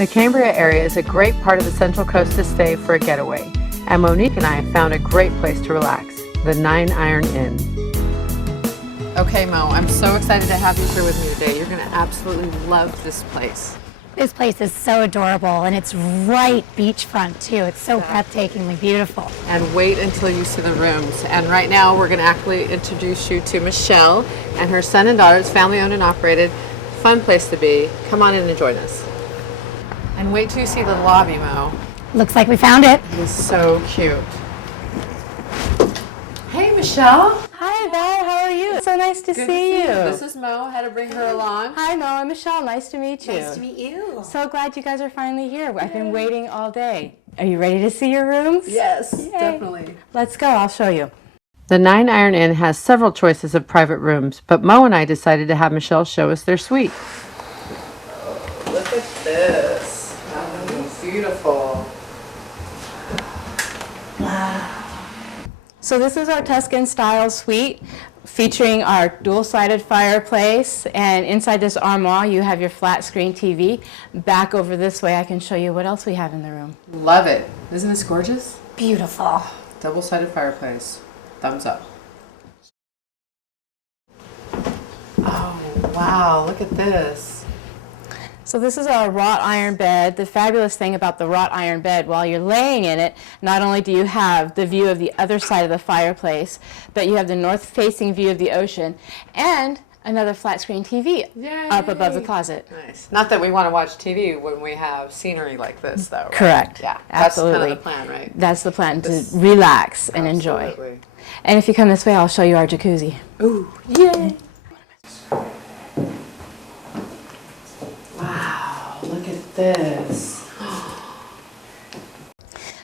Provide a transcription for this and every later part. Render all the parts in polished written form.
The Cambria area is a great part of the Central Coast to stay for a getaway, and Monique and I found a great place to relax, the 9 Iron Inn. Okay, Mo, I'm so excited to have you here with me today. You're going to absolutely love this place. This place is so adorable, and it's right beachfront too. It's so breathtakingly beautiful. And wait until you see the rooms. And right now we're going to actually introduce you to Michelle and her son and daughter. It's family owned and operated. Fun place to be. Come on in and join us. And wait till you see the lobby, Mo. Looks like we found it. It's so cute. Hey, Michelle. Hi, Val. How are you? So nice to see you. This is Mo. I had to bring her along. Hi, Mo. I'm Michelle. Nice to meet you. Nice to meet you. So glad you guys are finally here. I've been waiting all day. Are you ready to see your rooms? Yes, Yay. definitely. Let's go. I'll show you. The 9 Iron Inn has several choices of private rooms, but Mo and I decided to have Michelle show us their suite. Look at this. That is beautiful. So this is our Tuscan style suite featuring our dual-sided fireplace, and inside this armoire you have your flat screen TV. Back over this way I can show you what else we have in the room. Love it. Isn't this gorgeous? Beautiful. Double-sided fireplace. Thumbs up. Oh, wow. Look at this. So this is our wrought iron bed. The fabulous thing about the wrought iron bed, while you're laying in it, not only do you have the view of the other side of the fireplace, but you have the north-facing view of the ocean and another flat screen TV up above the closet. Nice. Not that we want to watch TV when we have scenery like this, though. Right? Correct. Yeah. Absolutely. That's kind of the plan, right? That's the plan, to relax and enjoy. And if you come this way, I'll show you our jacuzzi. Ooh. Yay! Wow. Look at this.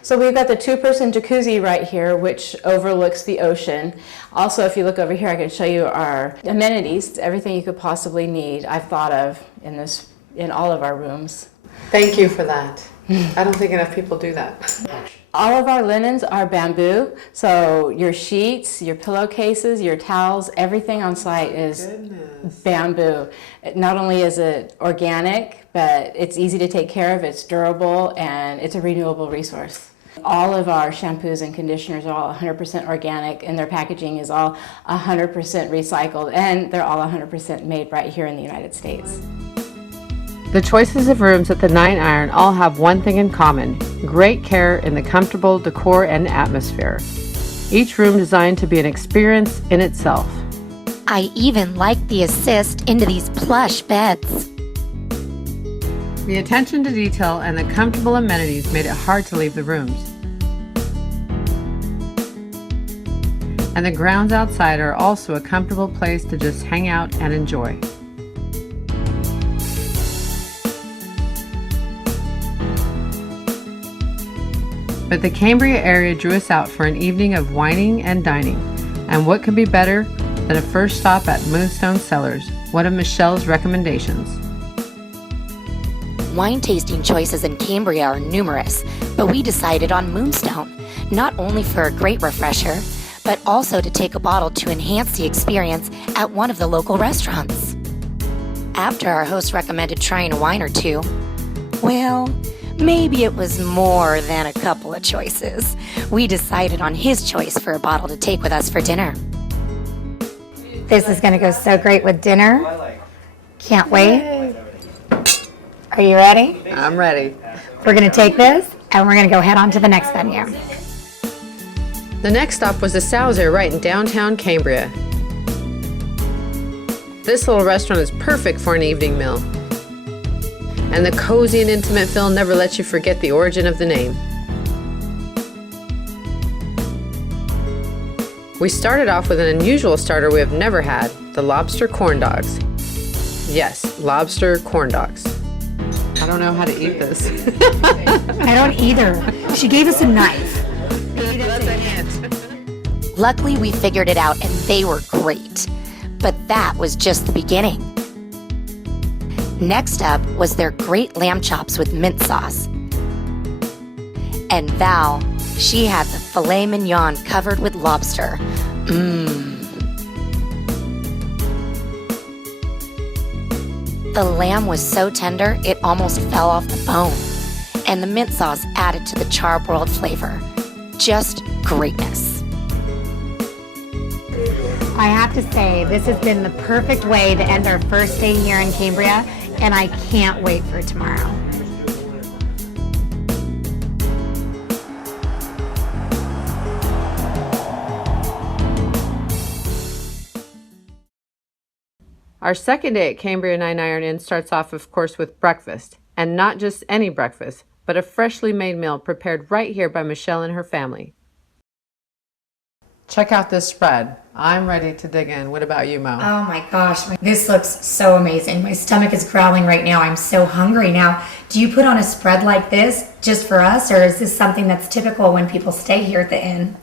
So we've got the 2-person jacuzzi right here, which overlooks the ocean. Also, if you look over here, I can show you our amenities, everything you could possibly need. I've thought of in all of our rooms. Thank you for that. I don't think enough people do that. All of our linens are bamboo, so your sheets, your pillowcases, your towels, everything on site is bamboo. Not only is it organic, but it's easy to take care of, it's durable, and it's a renewable resource. All of our shampoos and conditioners are all 100% organic, and their packaging is all 100% recycled, and they're all 100% made right here in the United States. The choices of rooms at the 9 Iron all have one thing in common: great care in the comfortable decor and atmosphere. Each room designed to be an experience in itself. I even like the assist into these plush beds. The attention to detail and the comfortable amenities made it hard to leave the rooms. And the grounds outside are also a comfortable place to just hang out and enjoy. But the Cambria area drew us out for an evening of wining and dining. And what could be better than a first stop at Moonstone Cellars, one of Michelle's recommendations. Wine tasting choices in Cambria are numerous, but we decided on Moonstone, not only for a great refresher, but also to take a bottle to enhance the experience at one of the local restaurants. After our host recommended trying a wine or two, well, maybe it was more than a couple of choices. We decided on his choice for a bottle to take with us for dinner. This is going to go so great with dinner. Can't wait. Are you ready? I'm ready. We're going to take this and we're going to go head on to the next venue. The next stop was the Salzer right in downtown Cambria. This little restaurant is perfect for an evening meal. And the cozy and intimate feel never lets you forget the origin of the name. We started off with an unusual starter we have never had, the lobster corn dogs. Yes, lobster corn dogs. I don't know how to eat this. I don't either. She gave us a knife. Luckily, we figured it out and they were great. But that was just the beginning. Next up was their great lamb chops with mint sauce. And Val, she had the filet mignon covered with lobster. The lamb was so tender it almost fell off the bone, and the mint sauce added to the charbroiled flavor. Just greatness. I have to say, this has been the perfect way to end our first day here in Cambria, and I can't wait for tomorrow. Our second day at Cambria 9 Iron Inn starts off, of course, with breakfast. And not just any breakfast, but a freshly made meal prepared right here by Michelle and her family. Check out this spread. I'm ready to dig in. What about you, Mo? Oh my gosh, this looks so amazing. My stomach is growling right now. I'm so hungry now. Do you put on a spread like this just for us, or is this something that's typical when people stay here at the inn?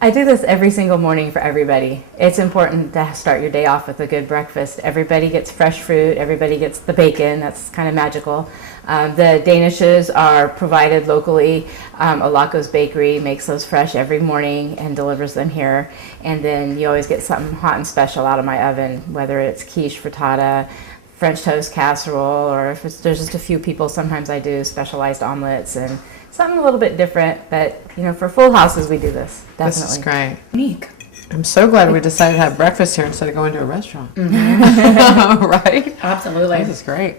I do this every single morning for everybody. It's important to start your day off with a good breakfast. Everybody gets fresh fruit, everybody gets the bacon, that's kind of magical. The Danishes are provided locally. Alaco's Bakery makes those fresh every morning and delivers them here. And then you always get something hot and special out of my oven, whether it's quiche, frittata, French toast casserole, or if there's just a few people, sometimes I do specialized omelets and something a little bit different, but for full houses we do this, definitely. This is great. Unique. I'm so glad we decided to have breakfast here instead of going to a restaurant. Right? Absolutely. This is great.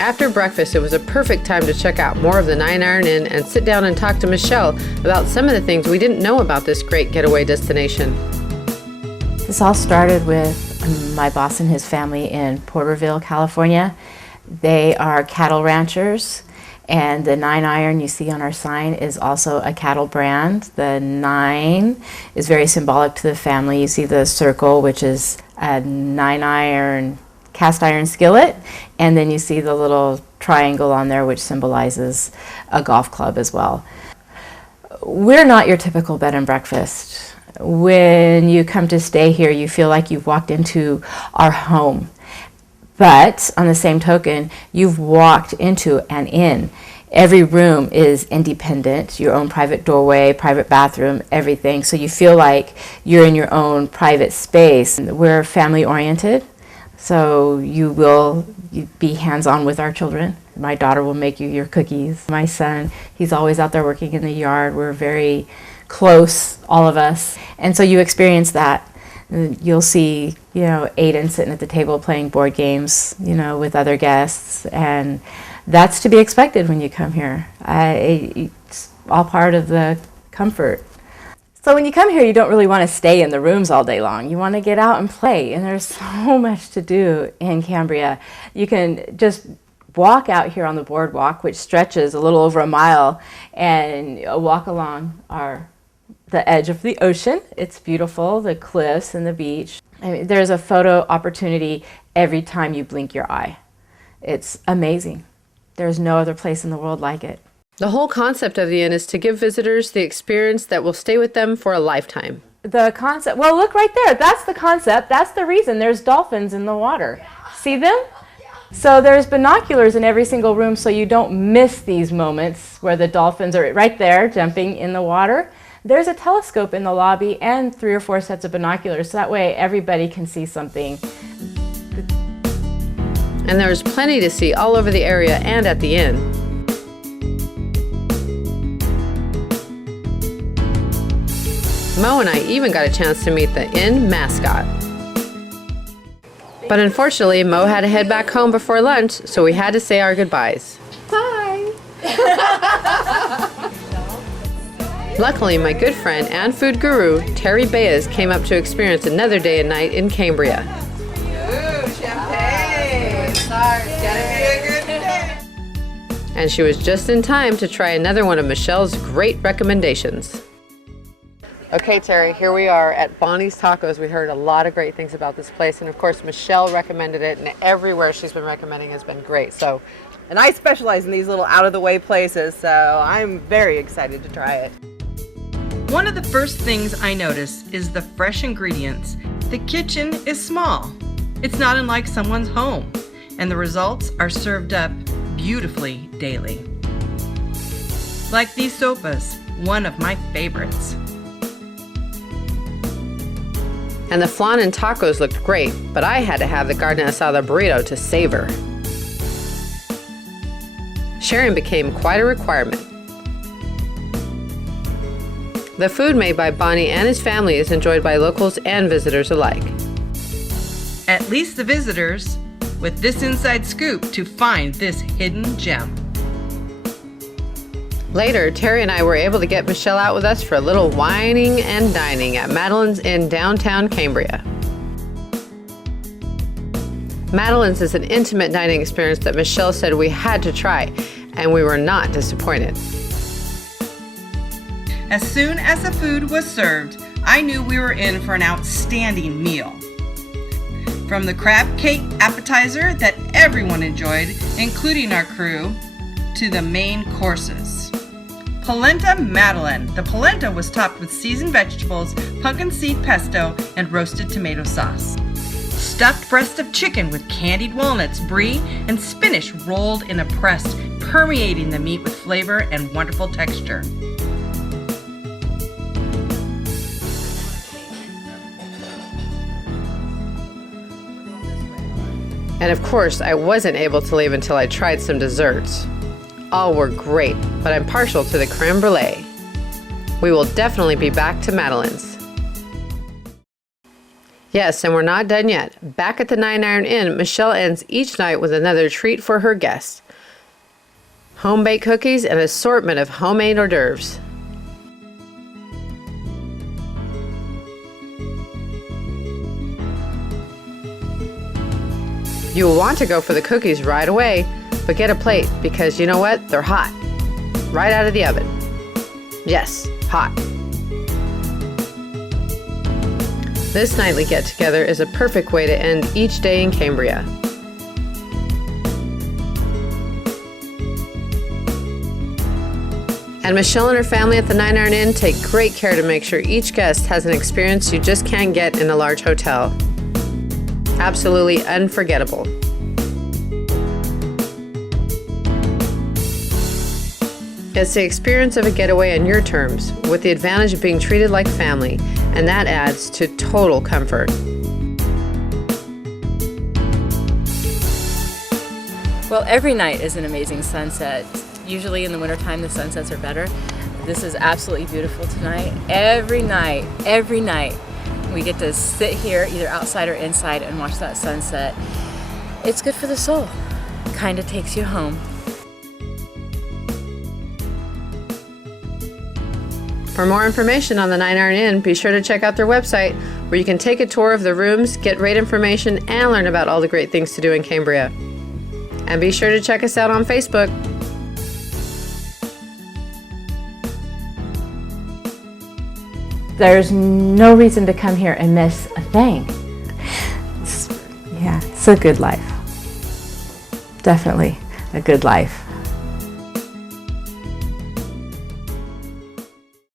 After breakfast, it was a perfect time to check out more of the 9 Iron Inn and sit down and talk to Michelle about some of the things we didn't know about this great getaway destination. This all started with my boss and his family in Porterville, California. They are cattle ranchers. And the 9 Iron you see on our sign is also a cattle brand. The 9 is very symbolic to the family. You see the circle, which is a 9 iron cast iron skillet, and then you see the little triangle on there, which symbolizes a golf club as well. We're not your typical bed and breakfast. When you come to stay here, you feel like you've walked into our home. But on the same token, you've walked into an inn. Every room is independent, your own private doorway, private bathroom, everything. So you feel like you're in your own private space. We're family oriented, so you will be hands-on with our children. My daughter will make you your cookies. My son, he's always out there working in the yard. We're very close, all of us. And so you experience that. You'll see, Aiden sitting at the table playing board games, with other guests, and that's to be expected when you come here. It's all part of the comfort. So when you come here, you don't really want to stay in the rooms all day long. You want to get out and play, and there's so much to do in Cambria. You can just walk out here on the boardwalk, which stretches a little over a mile, and walk along the edge of the ocean. It's beautiful, the cliffs and the beach. There's a photo opportunity every time you blink your eye. It's amazing. There's no other place in the world like it. The whole concept of the inn is to give visitors the experience that will stay with them for a lifetime. The concept, well, look right there. That's the concept. That's the reason. There's dolphins in the water. See them? So there's binoculars in every single room so you don't miss these moments where the dolphins are right there jumping in the water. There's a telescope in the lobby and 3 or 4 sets of binoculars, so that way everybody can see something. And there's plenty to see all over the area and at the inn. Mo and I even got a chance to meet the inn mascot. But unfortunately, Mo had to head back home before lunch, so we had to say our goodbyes. Hi! Luckily, my good friend and food guru, Terry Baez, came up to experience another day and night in Cambria. Ooh, champagne! Sorry, it's gonna be a good day. And she was just in time to try another one of Michelle's great recommendations. Okay, Terry, here we are at Bonnie's Tacos. We heard a lot of great things about this place, and of course, Michelle recommended it, and everywhere she's been recommending has been great. So, And I specialize in these little out-of-the-way places, so I'm very excited to try it. One of the first things I notice is the fresh ingredients. The kitchen is small. It's not unlike someone's home, and the results are served up beautifully daily. Like these sopas, one of my favorites. And the flan and tacos looked great, but I had to have the carne asada burrito to savor. Sharing became quite a requirement. The food made by Bonnie and his family is enjoyed by locals and visitors alike. At least the visitors, with this inside scoop to find this hidden gem. Later, Terry and I were able to get Michelle out with us for a little wining and dining at Madeline's in downtown Cambria. Madeline's is an intimate dining experience that Michelle said we had to try, and we were not disappointed. As soon as the food was served, I knew we were in for an outstanding meal. From the crab cake appetizer that everyone enjoyed, including our crew, to the main courses. Polenta Madeline. The polenta was topped with seasoned vegetables, pumpkin seed pesto, and roasted tomato sauce. Stuffed breast of chicken with candied walnuts, brie, and spinach rolled in a press, permeating the meat with flavor and wonderful texture. And of course, I wasn't able to leave until I tried some desserts. All were great, but I'm partial to the creme brulee. We will definitely be back to Madeline's. Yes, and we're not done yet. Back at the 9 Iron Inn, Michelle ends each night with another treat for her guests. Home-baked cookies and an assortment of homemade hors d'oeuvres. You will want to go for the cookies right away, but get a plate because you know what? They're hot. Right out of the oven. Yes, hot. This nightly get-together is a perfect way to end each day in Cambria. And Michelle and her family at the 9 Iron Inn take great care to make sure each guest has an experience you just can't get in a large hotel. Absolutely unforgettable. It's the experience of a getaway on your terms, with the advantage of being treated like family, and that adds to total comfort. Well, every night is an amazing sunset. Usually in the wintertime the sunsets are better. This is absolutely beautiful tonight. Every night, we get to sit here either outside or inside and watch that sunset. It's good for the soul. Kind of takes you home. For more information on the 9 Iron Inn, be sure to check out their website where you can take a tour of the rooms, get rate information, and learn about all the great things to do in Cambria. And be sure to check us out on Facebook. There's no reason to come here and miss a thing. It's a good life. Definitely a good life.